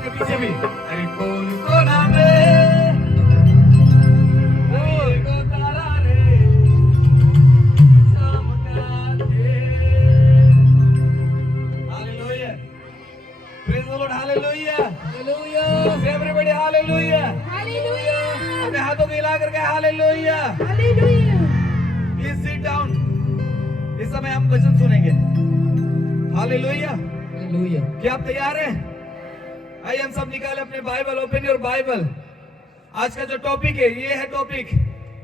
आपके पीछे भी। अरे कौन को नाम है तारा रे Hallelujah. Praise the Lord. Hallelujah. Hallelujah. Say everybody hallelujah. Hallelujah. अपने हाथों को हिला करके hallelujah. Hallelujah. Please sit down. इस समय हम वचन सुनेंगे। Hallelujah. Hallelujah. क्या आप तैयार हैं? आइए हम सब निकालें अपने बाइबल, ओपन योर बाइबल। आज का जो टॉपिक है, ये है टॉपिक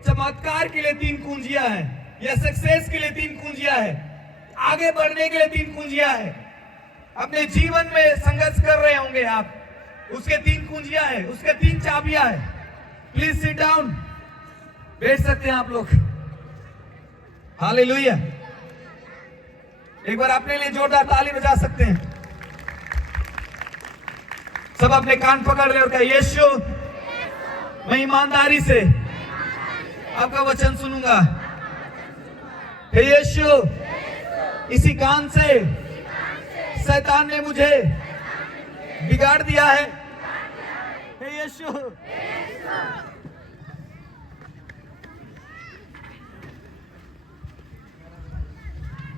चमत्कार के लिए 3 कुंजियां हैं, या सक्सेस के लिए 3 कुंजियां हैं, आगे बढ़ने के लिए 3 कुंजियां हैं। अपने जीवन में संघर्ष कर रहे होंगे आप, उसके 3 कुंजियां हैं, उसके 3 चाबियां हैं। प्लीज सिट डाउन, बैठ सकते हैं आप लोग। हालेलुया। एक बार अपने लिए जोरदार ताली बजा सकते हैं। सब अपने कान पकड़ रहे और कहा, यीशु मैं ईमानदारी से आपका वचन सुनूंगा। हे यीशु, इसी कान से शैतान ने मुझे बिगाड़ दिया है। हे यीशु,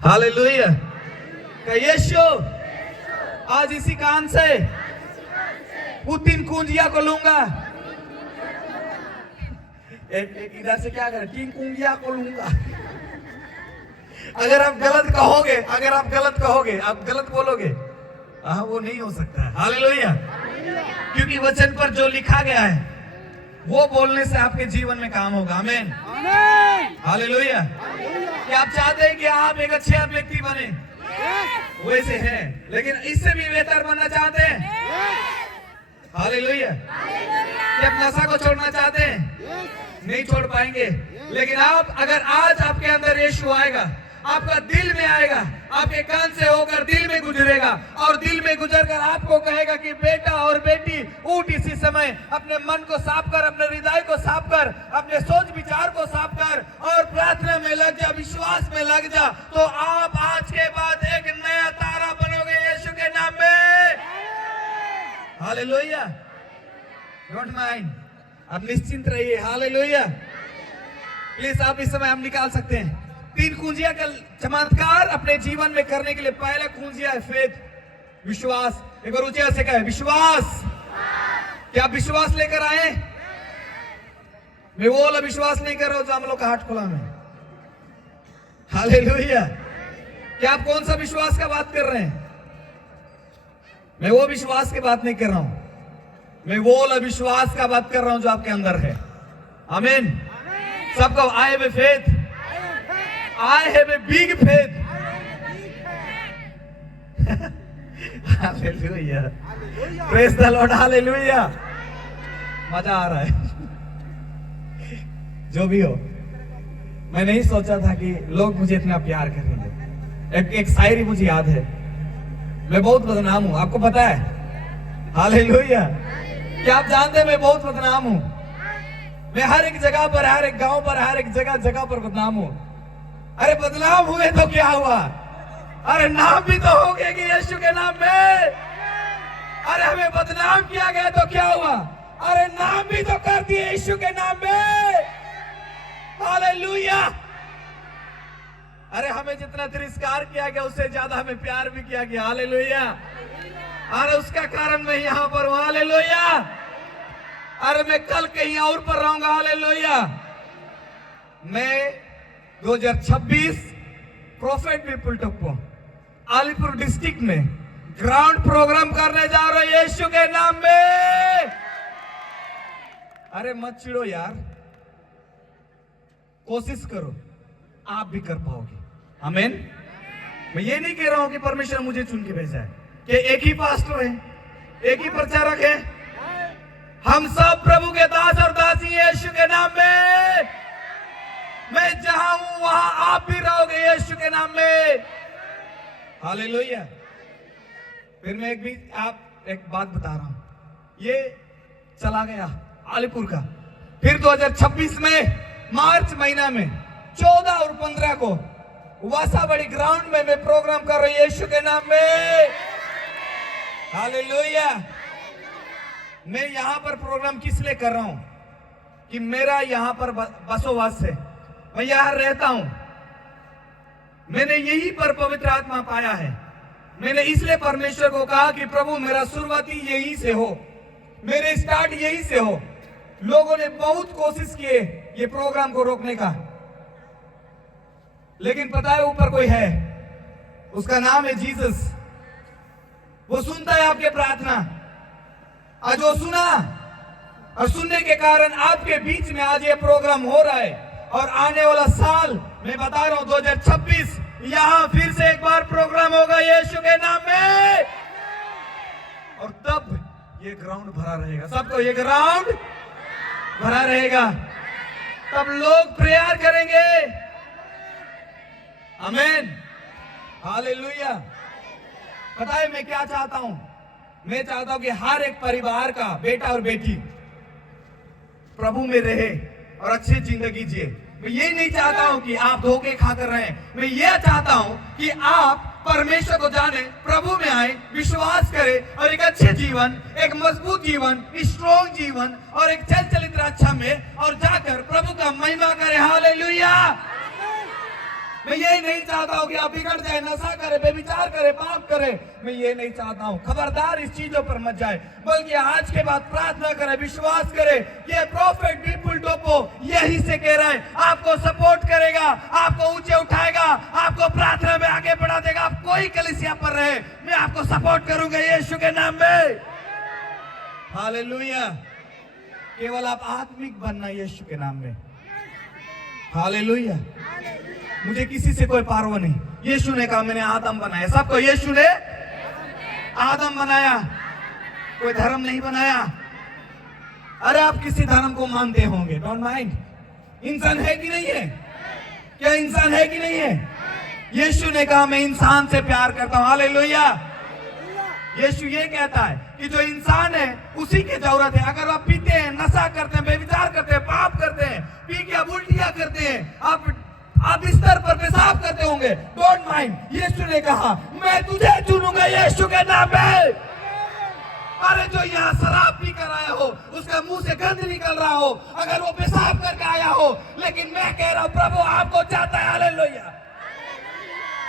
हालेलुया। यीशु, आज इसी कान से वो 3 कुंजिया को लूंगा। एक इधर से क्या करें, 3 कुंजिया को लूंगा। अगर आप गलत कहोगे, आप गलत बोलोगे, वो नहीं हो सकता है। हालेलुया। क्योंकि वचन पर जो लिखा गया है वो बोलने से आपके जीवन में काम होगा। आमीन। हालेलुया। क्या आप चाहते हैं कि आप एक अच्छे व्यक्ति बने? वैसे हैं, लेकिन इससे भी बेहतर बनना चाहते हैं? हालेलुया। क्या आप नशा को छोड़ना चाहते हैं? नहीं छोड़ पाएंगे। लेकिन आप, अगर आज आपके अंदर यीशु आएगा, आपका दिल में आएगा, आपके कान से होकर दिल में गुजरेगा, और दिल में गुजरकर आपको कहेगा कि बेटा और बेटी उठ इसी समय, अपने मन को साफ कर, अपने हृदय को साफ कर, अपने सोच विचार को साफ कर और प्रार्थना में लग जा, विश्वास में लग जा, तो आप आज के बाद एक नया तारा बनोगे यीशु के नाम में। हालेलुया। डोंट माइंड, आप निश्चिंत रहिए। हालेलुया। प्लीज आप इस समय हम निकाल सकते हैं 3 कुंजियां का चमत्कार अपने जीवन में करने के लिए। पहला कुंजिया है फेथ, विश्वास। एक बार ऊंचे से कहे, विश्वास। क्या आप विश्वास लेकर आए? मैं वो वाला विश्वास नहीं कर रहा हूं जो हम लोग का हाथ खुला में। हालेलुया। क्या आप कौन सा विश्वास का बात कर रहे हैं? मैं वो विश्वास की बात नहीं कर रहा हूं, मैं वो वाला विश्वास का बात कर रहा हूं जो आपके अंदर है। आमीन। सबको I have faith, I have a big faith. Hallelujah. Praise the Lord. Hallelujah. मजा आ रहा है। जो भी हो, मैं नहीं सोचा था कि लोग मुझे इतना प्यार करेंगे। एक शायरी मुझे याद है, मैं बहुत बदनाम हूं, आपको पता है? हालेलुया। क्या आप जानते हैं मैं बहुत बदनाम हूं? मैं हर एक जगह पर, हर एक गांव पर, हर एक जगह पर बदनाम हूं। अरे बदनाम हुए तो क्या हुआ? अरे नाम भी तो हो गए कि यीशु के नाम में। अरे हमें बदनाम किया गया तो क्या हुआ? अरे नाम भी तो कर दिए यीशु के नाम में। हालेलुया। अरे हमें जितना तिरस्कार किया गया उससे ज्यादा हमें प्यार भी किया गया। हालेलुया। अरे उसका कारण मैं यहाँ पर हूं। हालेलुया। अरे मैं कल कहीं और पर रहूंगा। हालेलुया। मैं 2026 प्रॉफिट पीपल टप्पो अलीपुर डिस्ट्रिक्ट में ग्राउंड प्रोग्राम करने जा रहे हैं यीशु के नाम में। अरे मत चिढ़ो यार, कोशिश करो, आप भी कर पाओगे। आमीन। मैं ये नहीं कह रहा हूं कि परमेश्वर मुझे चुन के भेजा है, कि एक ही पास्टर है, एक ही प्रचारक है। हम सब प्रभु के दास और दासी हैं यीशु के नाम में। मैं जहां हूं वहां आप भी रहोगे यीशु के नाम में। हालेलुया। फिर मैं एक बात बता रहा हूं, ये चला गया अलीपुर का। फिर 2026 में मार्च महीना में 14 और 15 को वासाबड़ी ग्राउंड में मैं प्रोग्राम कर रही हूं यीशु के नाम में। हालेलुया। मैं यहाँ पर प्रोग्राम किस लिए कर रहा हूं कि मेरा यहाँ पर बसोवास है, मैं यहाँ रहता हूं। मैंने यही पर पवित्र आत्मा पाया है। मैंने इसलिए परमेश्वर को कहा कि प्रभु मेरा शुरुआती यही से हो, मेरे स्टार्ट यही से हो। लोगों ने बहुत कोशिश किए ये प्रोग्राम को रोकने का, लेकिन पता है ऊपर कोई है, उसका नाम है जीसस। वो सुनता है आपके प्रार्थना। आज वो सुना और सुनने के कारण आपके बीच में आज ये प्रोग्राम हो रहा है। और आने वाला साल मैं बता रहा हूं 2026 यहां फिर से एक बार प्रोग्राम होगा यीशु के नाम में। और तब ये ग्राउंड भरा रहेगा, सबको ये ग्राउंड भरा रहेगा। तब लोग प्रेयर करेंगे। आमीन, हालेलुया। पता है मैं क्या चाहता हूं? मैं चाहता हूं कि हर एक परिवार का बेटा और बेटी प्रभु में रहे और अच्छी जिंदगी जिए। मैं ये नहीं चाहता हूं कि आप धोखे खाकर रहें। मैं ये चाहता हूं कि आप परमेश्वर को जाने, प्रभु में आए, विश्वास करें और एक अच्छे जीवन, एक मजबूत जीवन, स्ट्रॉन्ग जीवन और एक चल चलित रक्षा में और जाकर प्रभु का महिमा करें। हालेलुया। मैं ये नहीं चाहता हूं कि आप बिगड़ जाए, नशा करे, बेविचार करे, पाप करे। मैं ये नहीं चाहता हूं। खबरदार इस चीजों पर मत जाए, बल्कि आज के बाद प्रार्थना करे, विश्वास करे। ये प्रॉफिट विपुल टोपो यही से कह रहा है, आपको सपोर्ट करेगा, आपको ऊंचे उठाएगा, आपको प्रार्थना में आगे बढ़ा देगा। आप कोई कलीसिया पर रहे, मैं आपको सपोर्ट करूंगा यीशु के नाम में। हालेलुया। केवल आप आत्मिक बनना यीशु के नाम में। हालेलुया। मुझे किसी से कोई परवाह नहीं। यीशु ने कहा मैंने आदम बनाया, सबको यीशु ने आदम बनाया, कोई धर्म नहीं बनाया। अरे आप किसी धर्म को मानते होंगे, डोंट माइंड। इंसान है कि नहीं है? क्या इंसान है कि नहीं है? यीशु ने कहा मैं इंसान से प्यार करता हूं। हालेलुया। यीशु ये कहता है कि जो इंसान है उसी की जरूरत है। अगर आप पीते हैं, नशा करते हैं, बेविचार करते हैं, पाप करते हैं, पी के आप उल्टियां करते हैं, आप बिस्तर पर पेशाब करते होंगे, डोंट माइंड। यीशु ने कहा मैं तुझे चुनूंगा यीशु के नाम में। अरे जो यहाँ शराब पी कर आया हो, उसका मुंह से गंध निकल रहा हो, अगर वो पेशाब करके आया हो, लेकिन मैं कह रहा हूं प्रभु आपको चाहता है। हालेलुया।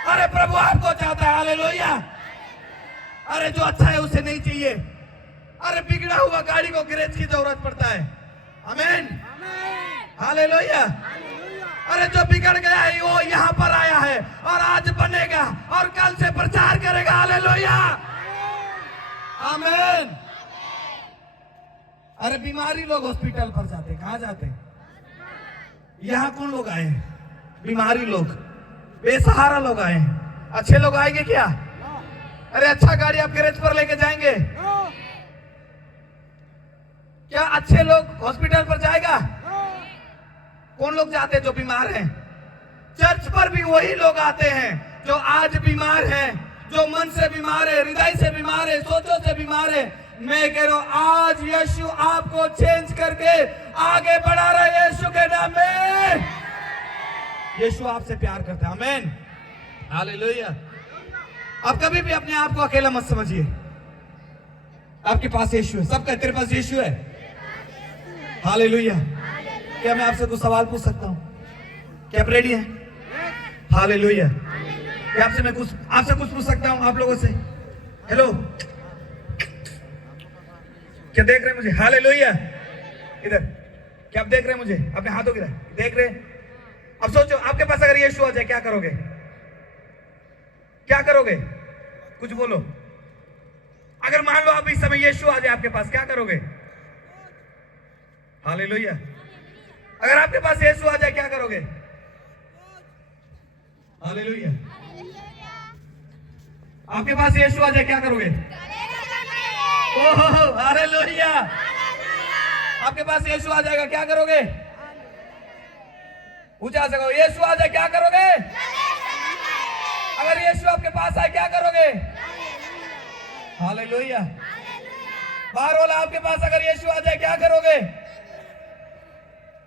अरे प्रभु आपको चाहता है। हालेलुया। अरे जो अच्छा है उसे नहीं चाहिए। अरे बिगड़ा हुआ गाड़ी को गैरेज की जरूरत पड़ता है। आमीन, हालेलुया। अरे जो बिगड़ गया है वो यहाँ पर आया है और आज बनेगा और कल से प्रचार करेगा। हालेलुया। आमीन। अरे बीमारी लोग हॉस्पिटल पर जाते, कहाँ जाते? यहाँ कौन लोग आए हैं? बीमारी लोग, बेसहारा लोग आए हैं। अच्छे लोग आएंगे क्या? अरे अच्छा गाड़ी आप गैरेज पर लेके जाएंगे क्या? अच्छे लोग हॉस्पिटल पर जाएगा? कौन लोग जाते हैं? जो बीमार हैं। चर्च पर भी वही लोग आते हैं जो आज बीमार हैं, जो मन से बीमार है, हृदय से बीमार है, सोचों से बीमार है। मैं कह रहा हूं आज यीशु आपको चेंज करके आगे बढ़ा रहा है यीशु के नाम में। यीशु आपसे प्यार करता है। आमीन, हालेलुया। आप कभी भी अपने आप को अकेला मत समझिए। आपके पास यीशु है। सबका तेरे पास यीशु है। हालेलुया। क्या मैं आपसे कुछ सवाल पूछ सकता हूं? क्या आप रेडी हैं? हालेलुया। क्या आपसे कुछ पूछ सकता हूं आप लोगों से? हेलो, क्या देख रहे हैं मुझे? हालेलुया। इधर क्या आप देख रहे हैं मुझे? अपने हाथों की देख रहे हैं? अब सोचो आपके पास अगर यीशु आ जाए क्या करोगे? क्या करोगे? कुछ बोलो। अगर मान लो अब इस समय यीशु आ जाए आपके पास, क्या करोगे? हालेलुया। अगर आपके पास यीशु आ जाए क्या करोगे? हालेलुया। आपके पास यीशु आ जाए क्या करोगे? Oh hallelujah. आपके पास यीशु आ जाएगा क्या करोगे? ऊंचा से कहो यीशु आ जाए क्या करोगे? अगर यीशु आपके पास आए क्या करोगे? हालेलुया। बाहर वाला आपके पास अगर यीशु आ जाए क्या करोगे?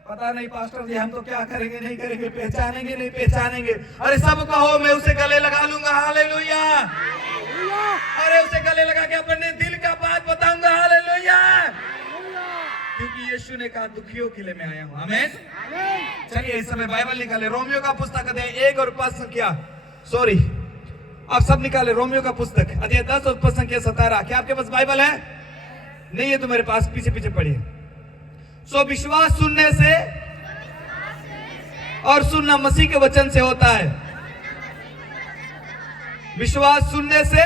पता नहीं पास्टर जी हम तो क्या करेंगे नहीं करेंगे, पहचानेंगे नहीं पहचानेंगे। अरे सब कहो मैं उसे गले लगा लूंगा। हालेलुया। अरे उसे गले लगा के अपने दिल का बात बताऊंगा। हालेलुया। यीशु ने कहा दुखियों के लिए मैं आया हूं। आमीन। चलिए इस समय बाइबल निकाले, रोमियो का पुस्तक अध्याय 1 और पद संख्या, सॉरी आप सब निकाले, रोमियो का पुस्तक अध्याय 10 और पद संख्या 17। क्या आपके पास बाइबल है? नहीं है तो मेरे पास पीछे पीछे पढ़िए। सो विश्वास सुनने से और सुनना मसीह के वचन से होता है। विश्वास सुनने से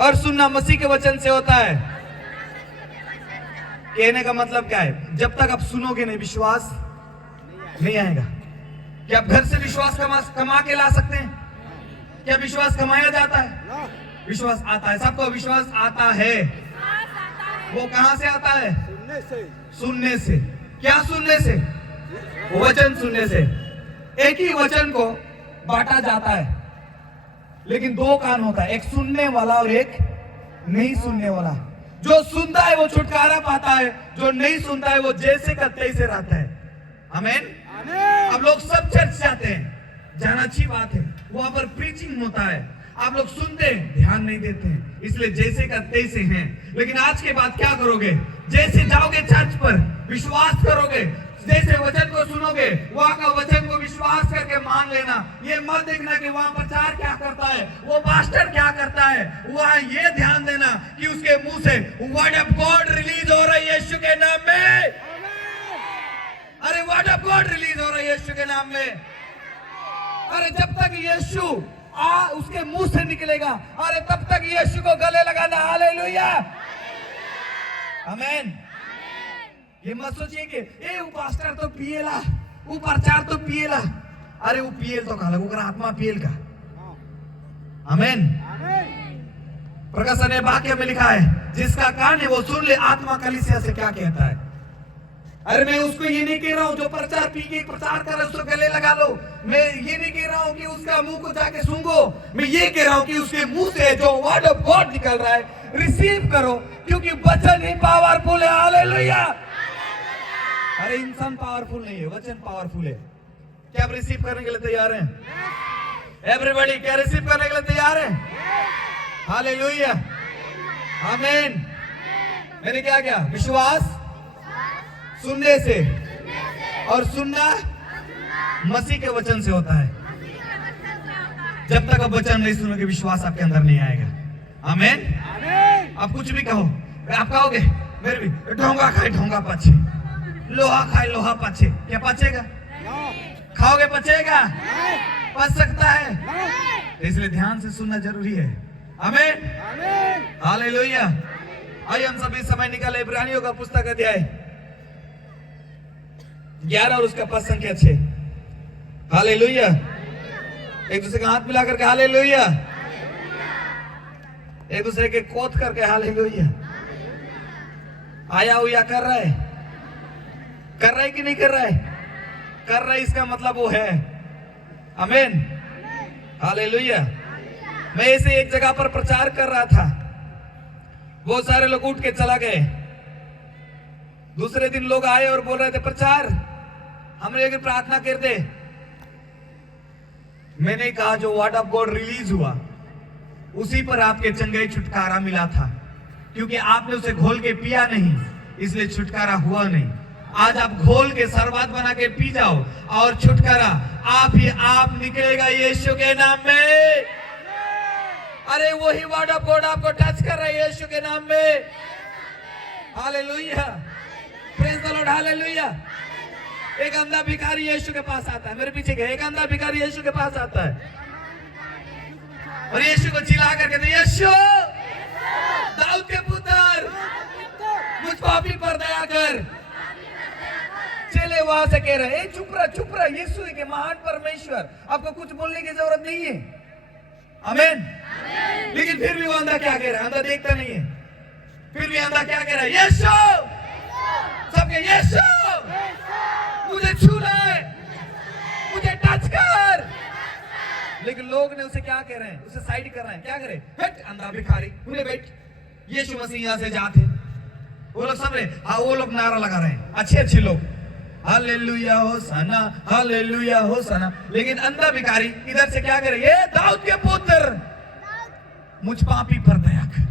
और सुनना मसीह के वचन से होता है। कहने का मतलब क्या है? जब तक आप सुनोगे नहीं विश्वास नहीं आएगा। क्या आप घर से विश्वास कमा के ला सकते हैं? क्या विश्वास कमाया जाता है? विश्वास आता है, सबको विश्वास आता है। वो कहां से आता है? सुनने से। क्या सुनने से? वचन सुनने से। एक ही वचन को बांटा जाता है, लेकिन दो कान होता है, एक सुनने वाला और एक नहीं सुनने वाला। जो सुनता है वो छुटकारा पाता है, जो नहीं सुनता है वो जैसे का तैसे रहता है। आमीन। अब लोग सब चर्च जाते हैं, जाना अच्छी बात है, वहां पर प्रीचिंग होता है, आप लोग सुनते हैं, ध्यान नहीं देते हैं, इसलिए जैसे का तैसे हैं। लेकिन आज के बाद क्या करोगे? जैसे जाओगे चर्च पर, विश्वास करोगे, जैसे वचन को सुनोगे, वहां का वचन को विश्वास करके मान लेना। ये मत देखना कि वहां प्रचार क्या करता है, वो पास्टर क्या करता है, वहां ये ध्यान देना कि उसके मुंह से वर्ड ऑफ गॉड रिलीज हो रहा है यीशु के नाम में। अरे वर्ड ऑफ गॉड रिलीज हो रहा है यीशु के नाम में। अरे जब तक यीशु उसके मुंह से निकलेगा, अरे तब तक यीशु को गले लगाना। हालेलुया, आमीन। ये मत सोचिए कि ए वो पास्टर तो पिएला, वो प्रचार तो पिएला। अरे वो पिएल तो कहा लगो, आत्मा पिएल का। आमीन। प्रकाशन वाक्य में लिखा है, जिसका कान है वो सुन ले आत्मा कलीसिया से क्या कहता है। अरे मैं उसको ये नहीं कह रहा हूं जो प्रचार पी के प्रचार कर रहा है उसको गले लगा लो। मैं ये नहीं कह रहा हूं कि उसका मुंह को जाके सूंघो। मैं ये कह रहा हूं कि उसके मुंह से जो वर्ड ऑफ गॉड निकल रहा है रिसीव करो, क्योंकि वचन ही पावरफुल है। हालेलुया। अरे इंसान पावरफुल नहीं है, वचन पावरफुल है। क्या आप रिसीव करने के लिए तैयार हैं? एवरीबॉडी क्या रिसीव करने के लिए तैयार है? हालेलुया, आमीन। मैंने क्या किया? विश्वास सुनने से और सुनना मसीह के वचन से होता है। जब तक आप वचन नहीं सुनोगे विश्वास आपके अंदर नहीं आएगा। आमीन। आप कुछ भी कहो, आप कहोगे मेरे भी ढोंगा खाए ढोंगा पचे, लोहा खाए लोहा पचे, क्या पचेगा? खाओगे पचेगा? पच सकता है? इसलिए ध्यान से सुनना जरूरी है। आमीन, हालेलुया। आइए हम सभी समय निकाले इब्रानियों का पुस्तक अध्याय 11 और उसका पद संख्या 6। हालेलुया। एक दूसरे का हाथ मिला करके हालेलुया, एक दूसरे के कोत करके हालेलुया। आया हुआ कर रहा है, कर रहा है कि नहीं कर रहा है? कर रहा है, इसका मतलब वो है। आमीन, हालेलुया। मैं ऐसे एक जगह पर प्रचार कर रहा था, बहुत सारे लोग उठ के चला गए। दूसरे दिन लोग आए और बोल रहे थे प्रचार हमने लेकिन प्रार्थना कर दे। मैंने कहा जो वर्ड ऑफ गॉड रिलीज हुआ उसी पर आपके चंगाई छुटकारा मिला था, क्योंकि आपने उसे घोल के पिया नहीं, इसलिए छुटकारा हुआ नहीं। आज आप घोल के शरबत बना के पी जाओ और छुटकारा आप ही आप निकलेगा यीशु के नाम में। अरे वही वर्ड ऑफ गॉड आपको टच कर रहा है यीशु के नाम में। Hallelujah, praise the Lord, hallelujah. एक अंधा भिखारी यीशु के पास आता है, मेरे पीछे गए, एक अंधा भिखारी यीशु के पास आता है और यीशु को चिल्ला करके कहते यीशु दाऊद के पुत्र मुझ पापी पर दया कर। चले वहां से कह रहे चुप रहा, यीशु के महान परमेश्वर, आपको कुछ बोलने की जरूरत नहीं है। आमीन। लेकिन फिर भी वो अंधा क्या कह रहा है? अंधा देखता नहीं है, फिर भी अंधा क्या कह रहा है? यीशु, सबके यीशु मुझे छू ले, मुझे टच कर। लेकिन लोग ने उसे क्या कह रहे हैं? उसे साइड कर रहे हैं। क्या करे? हट अंधा भिखारी, उन्हें बैठ, यीशु मसीह यहां से जाते। वो लोग सब रहे, हाँ वो लोग नारा लगा रहे हैं, अच्छे लोग, हालेलुया होसाना, हालेलुया होसाना। लेकिन अंधा भिखारी इधर से क्या करे? ये दाऊद के पुत्र मुझ पापी पर दया कर।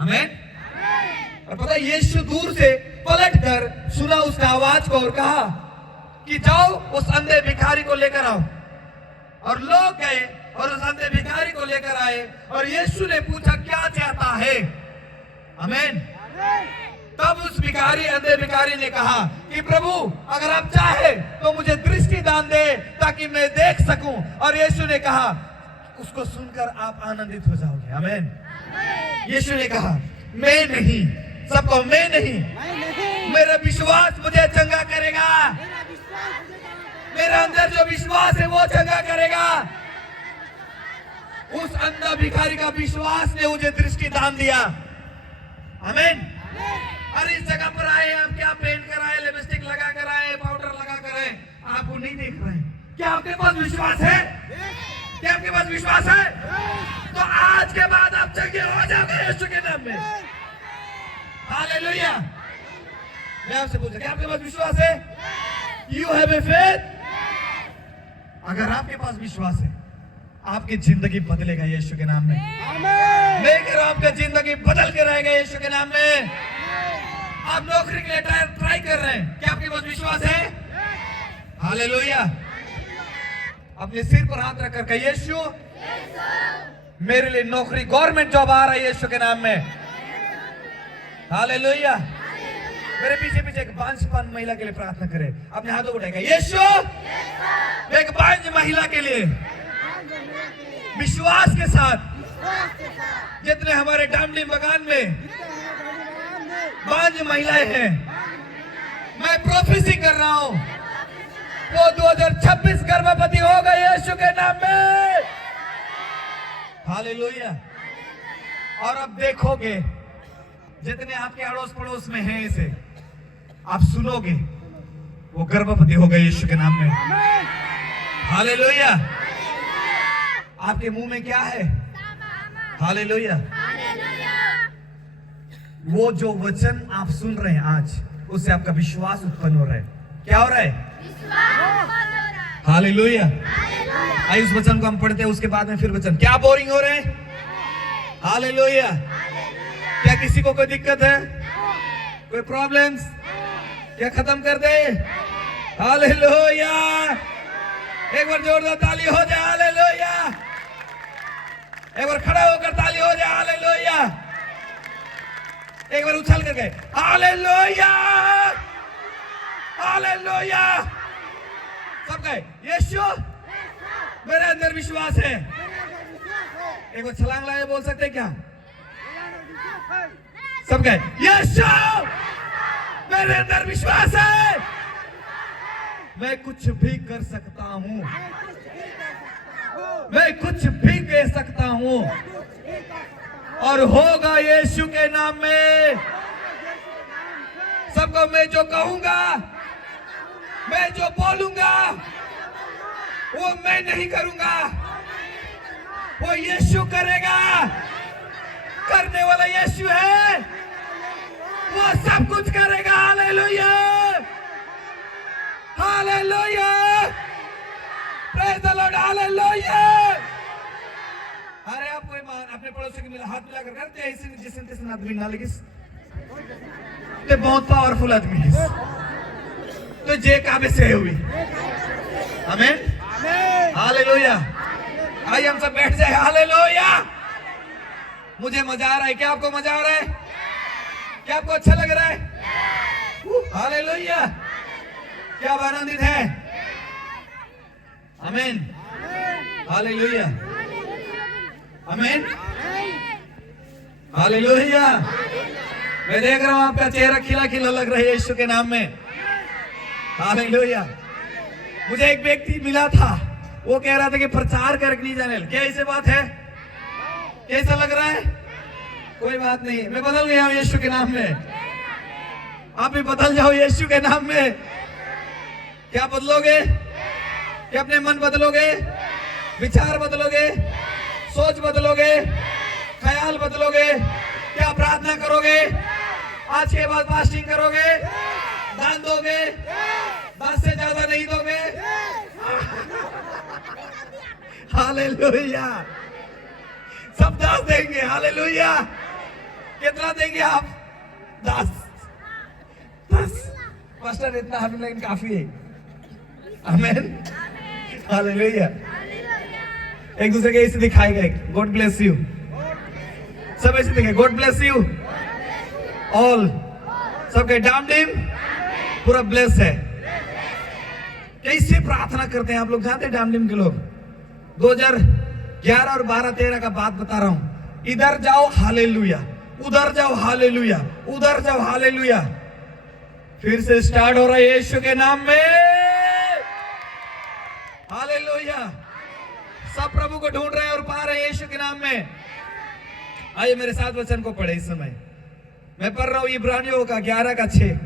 आमीन। और पता है यीशु दूर से पलट कर सुना उसका आवाज को और कहा कि जाओ उस अंधे भिखारी को लेकर आओ। और लोग गए और उस अंधे भिखारी को लेकर आए और यीशु ने पूछा क्या चाहता है। आमीन। तब उस अंधे भिखारी ने कहा कि प्रभु अगर आप चाहे तो मुझे दृष्टि दान दे ताकि मैं देख सकूं। और यीशु ने कहा, उसको सुनकर आप आनंदित हो जाओगे। आमीन। यीशु ने कहा मैं नहीं, सबको मैं नहीं, मेरा विश्वास मुझे चंगा करेगा। मेरे अंदर जो विश्वास है वो चंगा करेगा। उस अंधा भिखारी का विश्वास ने मुझे दृष्टि दान दिया। आमीन। अरे इस जगह पर आए, आप क्या पेंट कराए, लिपस्टिक लगा कर आए, पाउडर लगा कर आए, आपको नहीं देख रहे हैं। क्या आपके पास विश्वास है? क्या आपके पास विश्वास है? तो आज के बाद आप चंगे हो जाओगे यीशु के नाम में। हालेलुया। मैं आपसे पूछा, क्या आपके पास विश्वास है? You have a faith. अगर आपके पास विश्वास है, आपकी जिंदगी बदलेगा यीशु के नाम में। मैं कह रहा हूं आपका जिंदगी बदल के रहेगा यीशु के नाम में। आप नौकरी के लिए ट्राई कर रहे हैं, क्या आपके पास विश्वास है? हालेलुया। अपने सिर पर हाथ रखकर कहिए, यीशु मेरे लिए नौकरी, गवर्नमेंट जॉब आ रहा है यीशु के नाम में। हालेलुया। मेरे पीछे पीछे एक बांझपन महिला के लिए प्रार्थना करें। अपने हाथों को उठाएगा, यीशु एक बांझ महिला के लिए विश्वास के साथ, जितने हमारे डामडी बगान में बांझ महिलाएं हैं, मैं प्रोफेसी कर रहा हूं वो 2026 गर्भवती होगा यीशु के नाम में। हालेलुया। और अब देखोगे जितने आपके अड़ोस पड़ोस में हैं, इसे आप सुनोगे वो गर्भवती होगा यीशु के नाम में। हालेलुया। आपके मुंह में क्या है? हालेलुया। वो जो वचन आप सुन रहे हैं आज, उससे आपका विश्वास उत्पन्न हो रहा है। क्या हो रहा है? हालेलुया। आइए उस वचन को हम पढ़ते हैं, उसके बाद में फिर वचन। क्या बोरिंग हो रहे हैं? हालेलुया। क्या किसी को कोई दिक्कत है, कोई प्रॉब्लम्स? क्या खत्म कर दे? हालेलुया। एक बार जोरदार ताली हो जाए। हालेलुया। एक बार खड़ा होकर ताली हो जाए। हालेलुया। एक बार उछल कर गए। हालेलुया। हालेलुया। सब गए, यीशु मेरे अंदर विश्वास है। एक बार छलांग लगाए बोल सकते क्या? सब गए, यीशु मेरे अंदर विश्वास है। मैं कुछ भी कर सकता हूं, मैं कुछ भी कह सकता हूं और होगा यीशु के नाम में। सबको मैं जो कहूंगा, मैं जो बोलूंगा, वो मैं नहीं करूंगा, वो यीशु करेगा। करने वाला यीशु है, वो सब कुछ करेगा। Hallelujah. Hallelujah. Praise the Lord. Hallelujah. अरे आप कोई अपने पड़ोसी के मिला हाथ मिलाकर करते हैं इसी जिसने आदमी ना लगिस ते बहुत पावरफुल आदमी है तो जे काबे से हुई। आमीन। हालेलुया। आइए हम सब बैठ जाए। हालेलुया। मुझे मजा आ रहा है। क्या आपको मजा आ रहा है? क्या आपको अच्छा लग रहा है? हालेलुया। क्या आप आनंदित है? आमीन। हालेलुया। आमीन। हालेलुया। मैं देख रहा हूं आपका चेहरा खिला खिला लग रहा है यीशु के नाम में। हालेलुया। मुझे एक व्यक्ति मिला था, वो कह रहा था कि प्रचार करके नहीं जाने। क्या ऐसे बात है? कैसा लग रहा है? कोई बात नहीं, मैं बदल गया हूं यीशु के नाम में। आप भी बदल जाओ यीशु के नाम में। क्या बदलोगे? क्या अपने मन बदलोगे? विचार बदलोगे? सोच बदलोगे? ख्याल बदलोगे? क्या प्रार्थना करोगे? आज के बाद फास्टिंग करोगे? दान दोगे? 10 से ज्यादा नहीं दोगे? हालेलुया। सब 10 देंगे। हालेलुया। कितना देंगे आप? 10 10 पास्टर इतना हम लेकिन काफी है। आमेन, हालेलुया। एक दूसरे के ऐसे दिखाएगा, गॉड ब्लेस यू, सब ऐसे दिखाए, गॉड ब्लेस यू ऑल, सबके डाम डीम पूरा ब्लेस है। कैसे प्रार्थना करते हैं आप लोग जानते हैं? डाम डीम के लोग 2011 और 12-13 का बात बता रहा हूं। इधर जाओ हालेलुया, उधर जाओ हालेलुया, उधर जाओ हालेलुया। फिर से स्टार्ट हो रहा है यीशु के नाम में, हालेलुया। सब प्रभु को ढूंढ रहे हैं और पा रहे हैं यीशु के नाम में। आइए मेरे साथ वचन को पढ़े। इस समय मैं पढ़ रहा हूं इब्रानियों का 11:6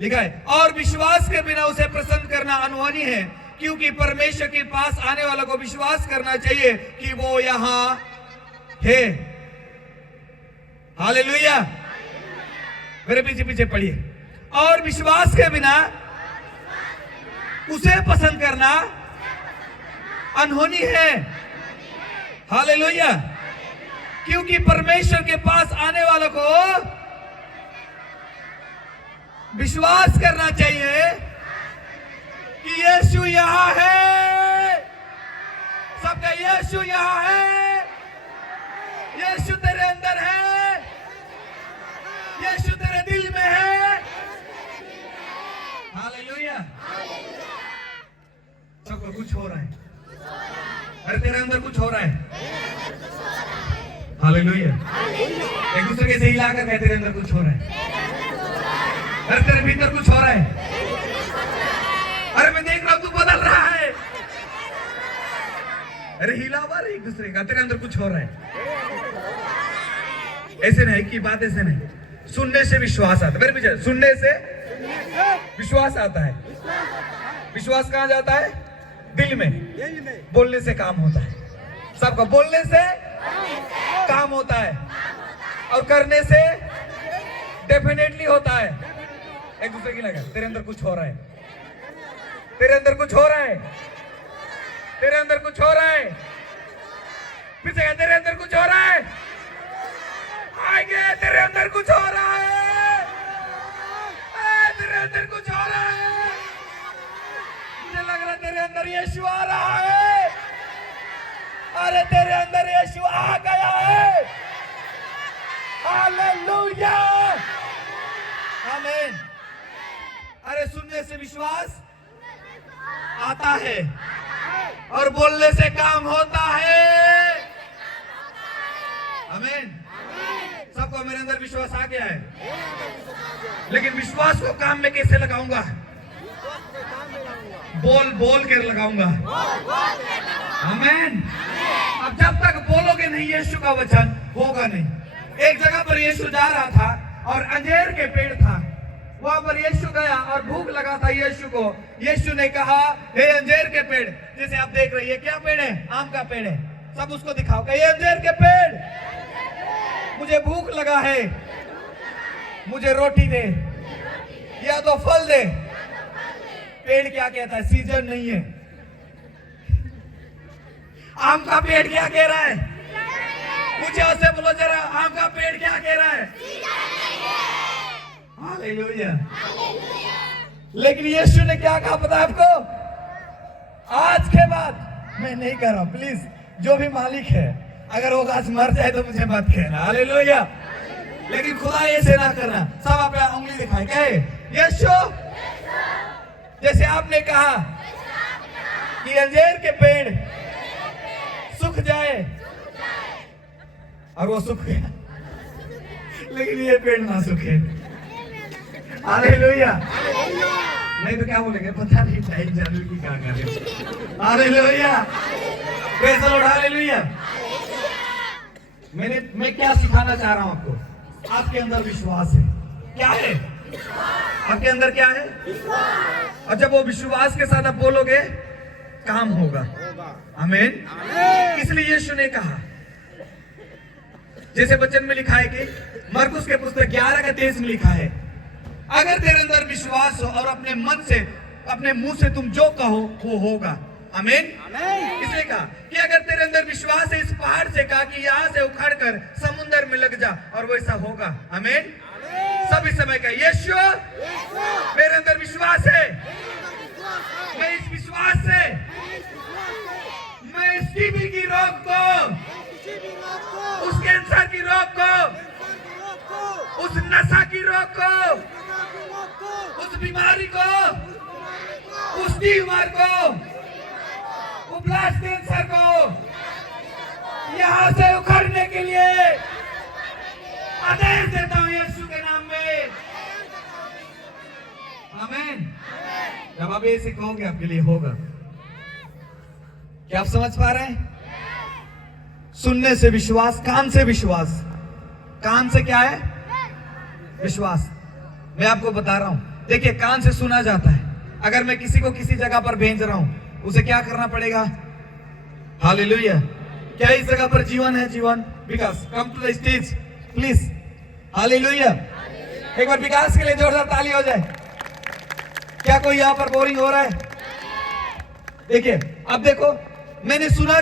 लिखा है, और विश्वास के बिना उसे प्रसन्न करना अनहोनी है, क्योंकि परमेश्वर के पास आने वालों को विश्वास करना चाहिए कि वो यहां है। हालेलुया, मेरे पीछे पीछे पढ़िए। और विश्वास के बिना उसे पसंद करना अनहोनी है। हालेलुया, क्योंकि परमेश्वर के पास आने वालों को विश्वास करना चाहिए कि यीशु यहां है। सबका यीशु यहां है, यीशु तेरे अंदर है, यीशु तेरे दिल में है। हालेलुया, सबको कुछ हो रहा है, अरे तेरे अंदर कुछ हो रहा है। हालेलुया, एक दूसरे के से हिला कर कहते तेरे अंदर कुछ हो रहा है, अरे तेरे भीतर कुछ हो रहा है। अरे मैं देख रहा हूं तू बदल रहा है। अरे हिला बार एक दूसरे का, तेरे अंदर कुछ हो रहा है। ऐसे नहीं की बात, ऐसे नहीं। सुनने से विश्वास आता है, मेरे पीछे, सुनने से विश्वास आता है। विश्वास कहां जाता है? दिल में। बोलने से काम होता है। सबका बोलने से काम होता है और करने से डेफिनेटली होता है। एक दूसरे की लगा, तेरे अंदर कुछ हो रहा है, तेरे अंदर कुछ हो रहा है, तेरे अंदर कुछ हो रहा है। पीछे तेरे अंदर कुछ हो रहा है, आगे तेरे अंदर कुछ हो रहा है, तेरे अंदर कुछ हो रहा है। मुझे लग रहा है तेरे अंदर यीशु आ रहा है। अरे तेरे अंदर यीशु आ गया है। हालेलुया, आमीन। अरे सुनने से विश्वास आता है और बोलने से काम होता है। आमीन। सबको मेरे अंदर विश्वास आ गया है, लेकिन विश्वास को काम में कैसे लगाऊंगा? बोल बोल कर लगाऊंगा। आमीन। अब जब तक बोलोगे नहीं यीशु का वचन, होगा नहीं। एक जगह पर यीशु जा रहा था और अंजीर के पेड़ था, वहां पर यीशु गया और भूख लगा था यीशु को। यीशु ने कहा, हे अंजीर के पेड़, जैसे आप देख रहे हैं, क्या पेड़ है? आम का पेड़ है। सब उसको दिखाओ, ये अंजीर के पेड़, मुझे भूख लगा है, मुझे रोटी दे या तो फल दे। पेड़ क्या कहता है? सीजन नहीं है। आम का पेड़ क्या कह रहा है? मुझे उससे बोलो जरा, आम का पेड़ क्या कह रहा है? हालेलुया। लेकिन यीशु ने क्या कहा पता है आपको? आज के बाद मैं नहीं कर रहा, प्लीज जो भी मालिक है, अगर वो गाछ मर जाए तो मुझे मत कहना। हालेलुया। लेकिन खुदा ऐसे ना करना। सब आप उंगली दिखाए, कहे यीशु, जैसे आपने कहा कि अंजीर के पेड़ सूख जाए, और वो सूख गया, लेकिन ये पेड़ ना सूखे। हालेलुया। नहीं तो क्या बोलेंगे? पता नहीं, टाइम जानू की क्या करें। Hallelujah, praise the Lord, hallelujah. मैं क्या सिखाना चाह रहा हूं आपको? आपके अंदर विश्वास है। क्या है आपके अंदर? क्या है? और जब वो विश्वास के साथ आप बोलोगे, काम होगा। आमीन। इसलिए यीशु ने कहा, जैसे वचन में लिखा है कि मरकुस के पुस्तक 11:23 में लिखा है, अगर तेरे अंदर विश्वास हो और अपने मन से, अपने मुंह से तुम जो कहो वो होगा। आमीन। इसलिए कहा कि अगर तेरे अंदर विश्वास है, इस पहाड़ से कहा कि यहां से उखड़ कर समुद्र में लग जा, और वैसा होगा। आमीन। सभी समय का यीशु मेरे अंदर विश्वास है। मैं इस विश्वास से मैं इस टीबी की रोग को, उस कैंसर की रोग को, उस नशा की रोग को, उस बीमारी को, उस ट्यूमर को, उस ब्लड कैंसर को यहां से उखड़ने के लिए आदेश देता हूं यीशु के नाम में। आमीन। जब आप ऐसे कहोगे आपके लिए होगा। क्या आप समझ पा रहे हैं? सुनने से विश्वास, कान से विश्वास। कान से क्या है? विश्वास। मैं आपको बता रहा हूं, देखिए कान से सुना जाता है। अगर मैं किसी को किसी जगह पर भेज रहा हूं, उसे क्या करना पड़ेगा? हालेलुया। क्या इस जगह पर जीवन है? Jeevan. Vikas, come to the stage please. Hallelujah. एक बार विकास के लिए जोरदार ताली हो जाए। क्या कोई यहां पर बोरिंग हो रहा है? देखिए अब देखो, मैंने सुना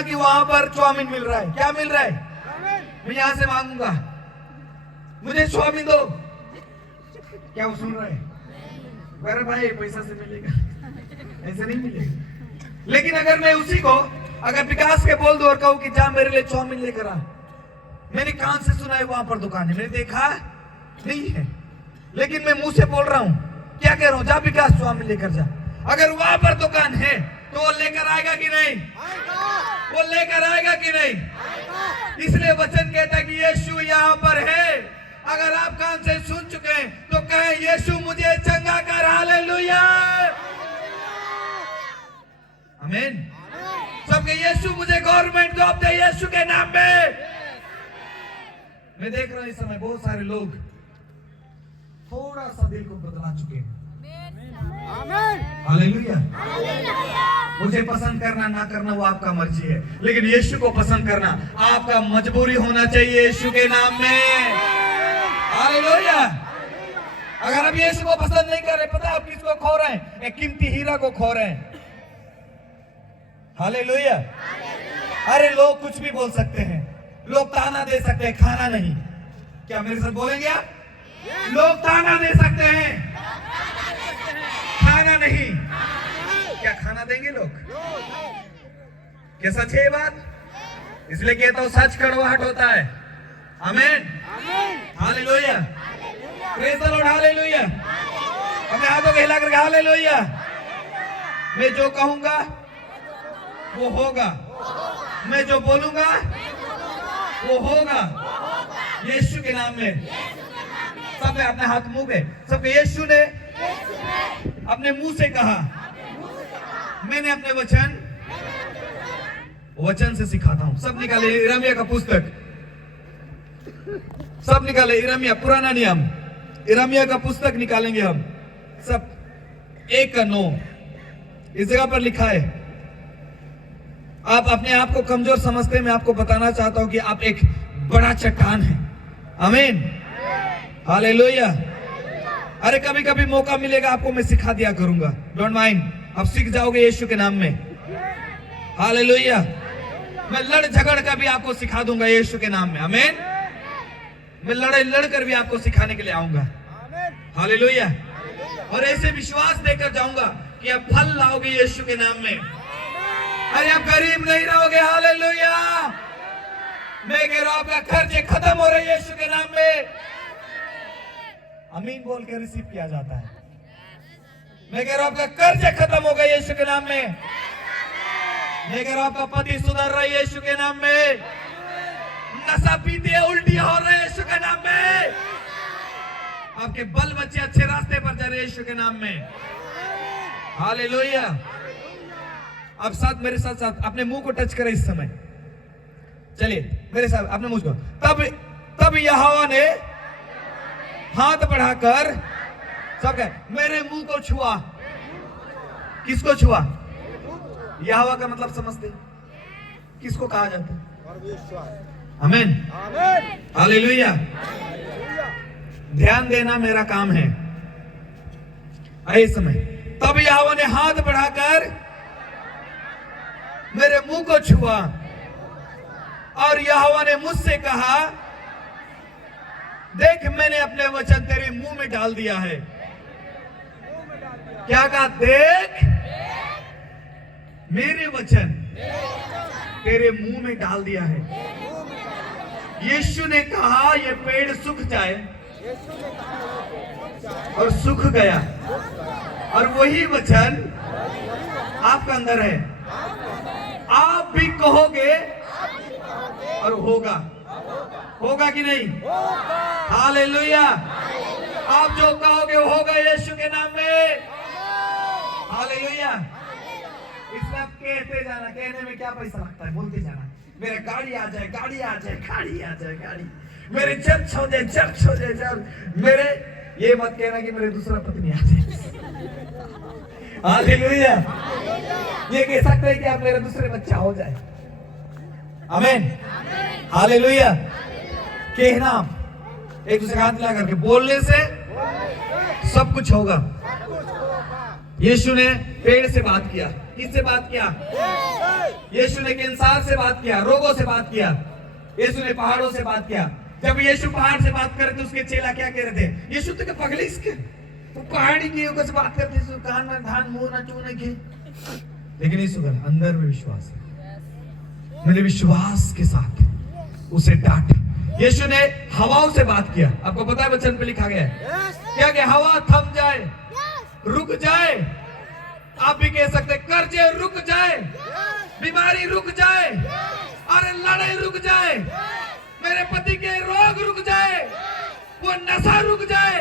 कि वहां पर चाउमीन मिल रहा है। क्या मिल रहा है? मैं यहां से मांगूंगा, मुझे चाउमीन दो। क्या वो सुन रहा है? अरे भाई पैसा से मिलेगा, ऐसे नहीं मिलेगा। लेकिन अगर मैं उसी को अगर विकास के बोल दो और कहूं कि जा मेरे लिए चाउमीन लेकर आ, मैंने कान से सुना है वहां पर दुकान है, मैंने देखा नहीं है, लेकिन मैं मुंह से बोल रहा हूं, क्या कह रहा हूं? जा विकास चाउमीन लेकर जा। अगर वहां पर दुकान है तो वो लेकर आएगा कि नहीं? वो लेकर आएगा कि नहीं? इसलिए वचन कहता है कि यीशु यहाँ पर है। अगर आप कान से सुन चुके हैं तो कहें यीशु मुझे चंगा कर। हालेलुया। आमीन। सबके यीशु मुझे गवर्नमेंट जॉब दे यीशु के नाम में। मैं देख रहा हूं इस समय बहुत सारे लोग थोड़ा सा दिल को बदला चुके हैं। हालेलुया। मुझे पसंद करना ना करना वो आपका मर्जी है, लेकिन यीशु को पसंद करना आपका मजबूरी होना चाहिए यीशु के नाम में। हालेलुया। अगर आप यीशु को पसंद नहीं कर रहे, पता है आप किसको खो रहे हैं? एक कीमती हीरा को खो रहे हैं। हालेलुया। अरे लोग कुछ भी बोल सकते हैं, लोग ताना दे सकते हैं, खाना नहीं। क्या मेरे साथ बोलेंगे आप? लोग ताना दे सकते हैं, खाना नहीं। क्या खाना देंगे लोग? क्या सच है ये बात? इसलिए कहता हूं सच कड़वाहट होता है। आमीन। Hallelujah. Praise the Lord. Hallelujah. अपने हाथों को हिला करके हालेलुया। मैं जो कहूंगा वो होगा, मैं जो बोलूंगा वो होगा यीशु के नाम में। सब अपने हाथ मुंह पे, सबके यीशु ने अपने मुंह से कहा, मैंने अपने वचन से सिखाता हूं। सब निकाले इरमिया का पुस्तक, सब निकाले इरमिया, पुराना नियम, इरमिया का पुस्तक निकालेंगे हम सब। 1:9 इस जगह पर लिखा है। आप अपने आप को कमजोर समझते हैं, मैं आपको बताना चाहता हूं कि आप एक बड़ा चट्टान है। आमीन। हालेलुया। अरे कभी कभी मौका मिलेगा आपको, मैं सिखा दिया करूंगा, डोंट माइंड। आप सीख जाओगे यीशु के नाम में। हालेलुया। मैं लड़ झगड़ कर भी आपको सिखा दूंगा यीशु के नाम में। आमीन। मैं लड़ कर भी आपको सिखाने के लिए आऊंगा। हालेलुया। और ऐसे विश्वास देकर जाऊंगा कि आप फल लाओगे यीशु के नाम में। अरे आप गरीब नहीं रहोगे। हालेलुया। मैं कह रहा हूं आपका खर्चे खत्म हो रहे यीशु के नाम में। आमीन बोल के रिसीव किया जाता है। मैं कह रहा हूं आपका कर्ज खत्म हो गया यीशु के नाम में। मैं कह रहा हूं आपका पति सुधर रहा है यीशु के नाम में। नशा पीते उल्टी हो रहे यीशु के नाम में। आपके बाल बच्चे अच्छे रास्ते पर जा रहे यीशु के नाम में। हालेलुया। अब साथ मेरे साथ साथ अपने मुंह को टच करें इस समय। चलिए मेरे साथ अपने मुंह को। तब यहोवा ने हाथ बढ़ाकर सब मेरे मुंह को छुआ। किसको छुआ? यहोवा का मतलब समझते? किसको कहा जाता है? आमीन। हालेलुया। ध्यान देना मेरा काम है। इस समय तब यहोवा ने हाथ बढ़ाकर मेरे मुंह को छुआ और यहोवा ने मुझसे कहा, देख मैंने अपने वचन तेरे मुंह में डाल दिया है। क्या कहा? देख मेरे वचन तेरे मुंह में डाल दिया है। यीशु ने कहा ये पेड़ सूख जाए और सूख गया, और वही वचन आपका अंदर है। आप भी कहोगे और होगा। होगा कि नहीं? हालेलुया। आप जो कहोगे होगा यीशु के नाम में। हालेलुया। इसलिए आप कहते जाना। कहने में क्या पैसा लगता है? बोलते जाना। मेरा गाड़ी आ जाए, गाड़ी आ जाए, गाड़ी आ जाए, गाड़ी। मेरे चर्च हो जाए, चर्च हो जाए, चर्च। मेरे ये मत कहना कि मेरे दूसरा पत्नी आ जाए। हालेलुया। ये कह सकते हैं कि आप मेरा दूसरे बच्चा हो जाए। आमीन। हालेलुया। कहना एक दूसरे हाथ मिला करके, बोलने से सब कुछ होगा। यीशु ने पेड़ से बात किया। किससे बात किया? यीशु ने कैंसर से बात किया, रोगों से बात किया। यीशु ने पहाड़ों से बात किया। जब यीशु पहाड़ से बात करे तो उसके चेला क्या कह रहे थे? यीशु तो क्या पगले इसके, तो पहाड़ी की से बात करते, कान में धान मुंह न चूने की। लेकिन यीशु का अंदर में विश्वास है। मेरे विश्वास के साथ उसे डांटा। यीशु ने हवाओं से बात किया। आपको पता है वचन पे लिखा गया है क्या? कि हवा थम जाए, रुक जाए। आप भी कह सकते कर्जे रुक जाए, बीमारी रुक जाए, अरे लड़ाई रुक जाए, मेरे पति के रोग रुक जाए, वो नशा रुक जाए,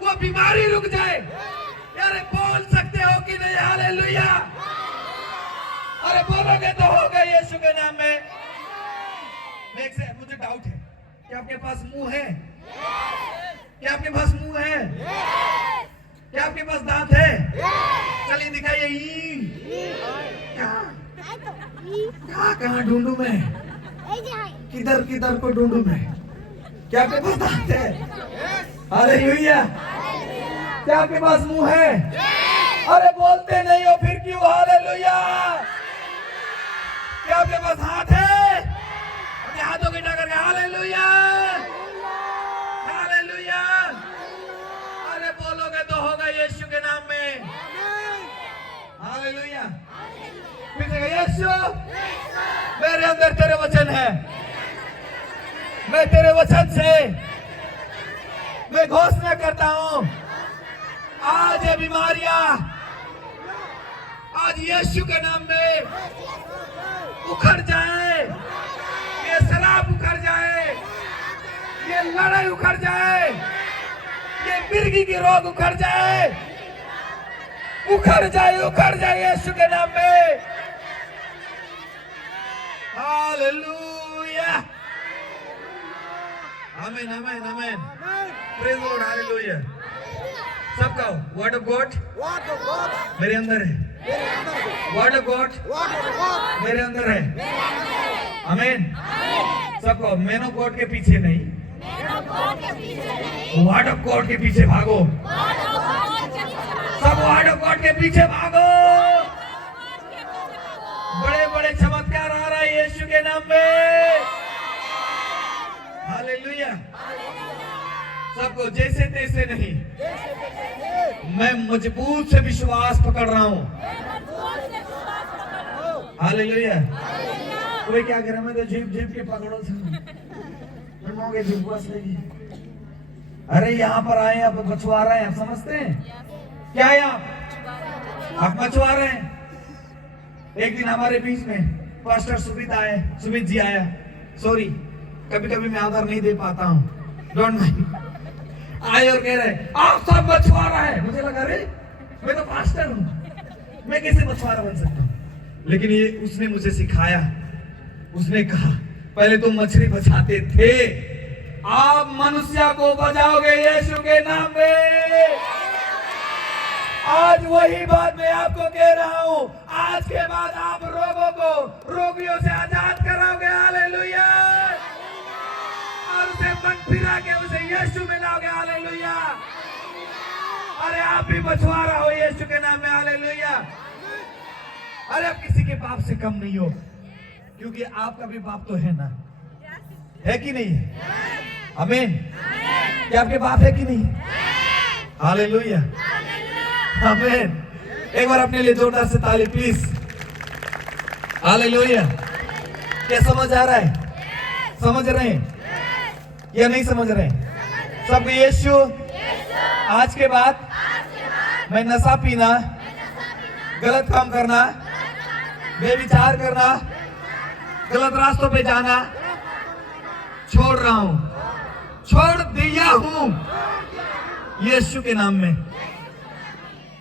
वो बीमारी रुक जाए। अरे बोल सकते हो कि नहीं? हालेलुया। अरे बोलोगे तो होगा यीशु के नाम में। मुझे डाउट है कि आपके पास मुंह है? क्या आपके पास मुंह है? क्या आपके पास दांत है? चलिए दिखाइए। कहाँ ढूंढू मैं? किधर किधर को ढूंढू मैं? क्या आपके पास दांत है? हालेलुया। क्या आपके पास मुंह है? अरे बोलते नहीं हो फिर क्यों? हालेलुया। क्या आपके पास हाथ है? अपने हाथों की टक्कर के हालेलुया, हालेलुया। अरे बोलोगे तो होगा यीशु के नाम में। हालेलुया। यीशु मेरे अंदर तेरे वचन है। मैं तेरे वचन से मैं घोषणा करता हूं, आज ये बीमारियां आज यीशु के नाम में उखड़ जाए। ये शराब उखड़ जाए, ये लड़ाई उखड़ जाए, ये मिर्गी की रोग उखड़ जाए, उखड़ जाए, उखड़ जाए यीशु के नाम में। हालेलुया। आमीन, आमीन, आमीन। Praise the Lord. हालेलुया। सब कहो वर्ड ऑफ गॉड मेरे अंदर है। वर्ड ऑफ गॉड मेरे अंदर है। आमीन। सब कहो मैन ऑफ गॉड के पीछे नहीं, वर्ड ऑफ गॉड के पीछे भागो। सब वर्ड ऑफ गॉड के पीछे भागो। बड़े बड़े चमत्कार आ रहा है यीशु के नाम में। हालेलुया। सबको जैसे तैसे नहीं, मैं मजबूत से विश्वास पकड़ रहा हूं। हालेलुया। कोई क्या करे? मैं तो झिप के पकड़ो से झिपवास लगी। अरे यहाँ पर आए आप मछुआरा है, आप समझते हैं क्या है? आप मछुआरे हैं। एक दिन हमारे बीच में पास्टर सुमित जी आया। सॉरी, कभी कभी मैं आदर नहीं दे पाता हूँ, डोंट माइंड। आए और कह रहे आप सब मछुआरा है। मुझे लगा अरे मैं तो पास्टर हूँ, मैं कैसे मछुआरा बन सकता हूँ? लेकिन ये उसने मुझे सिखाया। उसने कहा पहले तुम मछली बचाते थे, आप मनुष्य को बचाओगे यीशु के नाम में। आज वही बात मैं आपको कह रहा हूं। आज के बाद आप रोगों को रोगियों से आजाद कराओगे। हालेलुया। और उसे मन फिरा के उसे यीशु में लाओगे। हालेलुया। अरे आप भी मछुआरा हो यीशु के नाम में। हालेलुया। अरे आप किसी के बाप से कम नहीं हो, क्योंकि आपका भी बाप तो है ना, है कि नहीं? आमीन। क्या आपके बाप है कि नहीं? हालेलुया, आमीन। एक बार अपने लिए जोरदार से ताली प्लीज। हालेलुया। क्या समझ आ रहा है? समझ रहे हैं या नहीं समझ रहे हैं? सब यीशु आज के बाद मैं नशा पीना, गलत काम करना, बेविचार करना, गलत रास्तों पे जाना छोड़ रहा हूं, छोड़ दिया हूं यीशु के नाम में।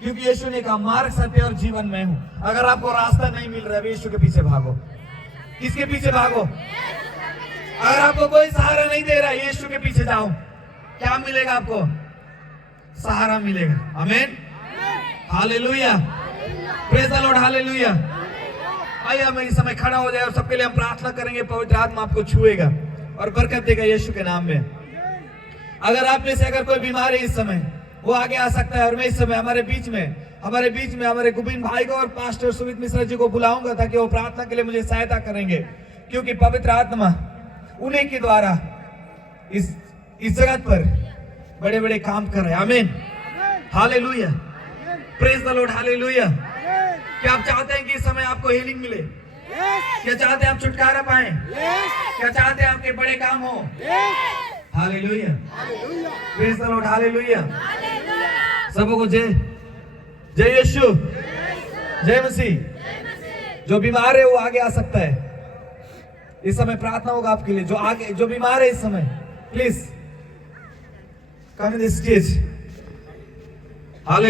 क्योंकि यीशु ने कहा मार्ग, सत्य और जीवन में हूं। अगर आपको रास्ता नहीं मिल रहा है, यीशु के पीछे भागो। किसके पीछे भागो? अगर आपको कोई सहारा नहीं दे रहा है, यीशु के पीछे जाओ। क्या मिलेगा आपको? सहारा मिलेगा। आमीन, hallelujah, praise the Lord, hallelujah. आइए हम इस समय खड़ा हो जाए और सबके लिए हम प्रार्थना करेंगे। पवित्र आत्मा आपको छुएगा और बरकत देगा यीशु के नाम में। अगर आप में से अगर कोई बीमार है इस समय, वो आगे आ सकता है। और मैं इस समय हमारे बीच में हमारे गोविंद भाई को और पास्टर सुमित मिश्रा जी को बुलाऊंगा ताकि वो प्रार्थना के लिए मुझे सहायता करेंगे। क्योंकि पवित्र आत्मा उन्हीं के द्वारा इस जगत पर बड़े बड़े काम कर रहे हैं। आमीन, hallelujah, praise the Lord, hallelujah. क्या आप चाहते हैं कि इस समय आपको हीलिंग मिले? क्या चाहते हैं आप छुटकारा पाएं? क्या चाहते हैं आपके बड़े काम हो? Hallelujah, praise the Lord, hallelujah. सबों को जय जय यीशु, जय मसीह। जो बीमार है वो आगे आ सकता है। इस समय प्रार्थना होगा आपके लिए। जो बीमार है इस समय, please come in the stage. Hallelujah.